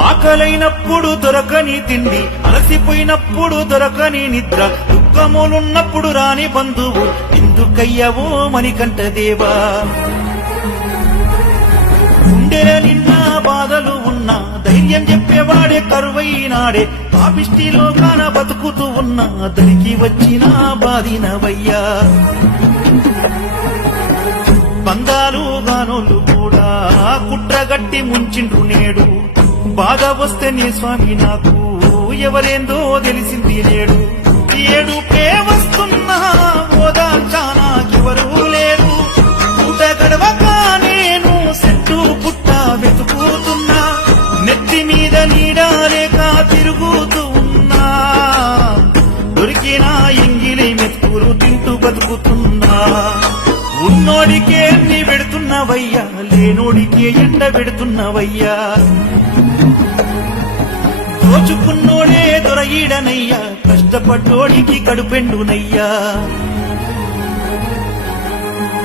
ఆకలైనప్పుడు దొరకని తిండి, అలసిపోయినప్పుడు దొరకని నిద్ర, దుఃఖములున్నప్పుడు రాని బంధువు ఎందుకయ్యవో మణికంఠ దేవా. గుండెల నిన్న బాధలు ఉన్నా ధైర్యం చెప్పేవాడే కరువైనాడే, పాపిష్టిలో కాన బతుకుతూ ఉన్నా దరికి వచ్చిన బాధినవయ్యా. బంధాలు గానోళ్ళు కూడా కుట్రగట్టి ముంచిండ్రు నేడు, బాధ వస్తే నీ స్వామి నాకు ఎవరేందో తెలిసింది నేడు. ఏడుపే వస్తున్నా ఓదార్చానాకెవరూ లేరు, పూట గడవక నేను సెట్టు పుట్ట వెతుకుతున్నా, నెత్తి మీద నీడాలేక తిరుగుతూ ఉన్నా, దొరికిన ఎంగిలి మెతుకులు తింటూ బతుకుతున్నా. ఉన్నోడికే అన్ని పెడుతున్నవయ్యా, లేనోడికే ఎండ పెడుతున్నవయ్యా. దోచుకున్నోడే దొరయిడనయ్యా, కష్టపడ్డోడికి కడుపెండునయ్యా.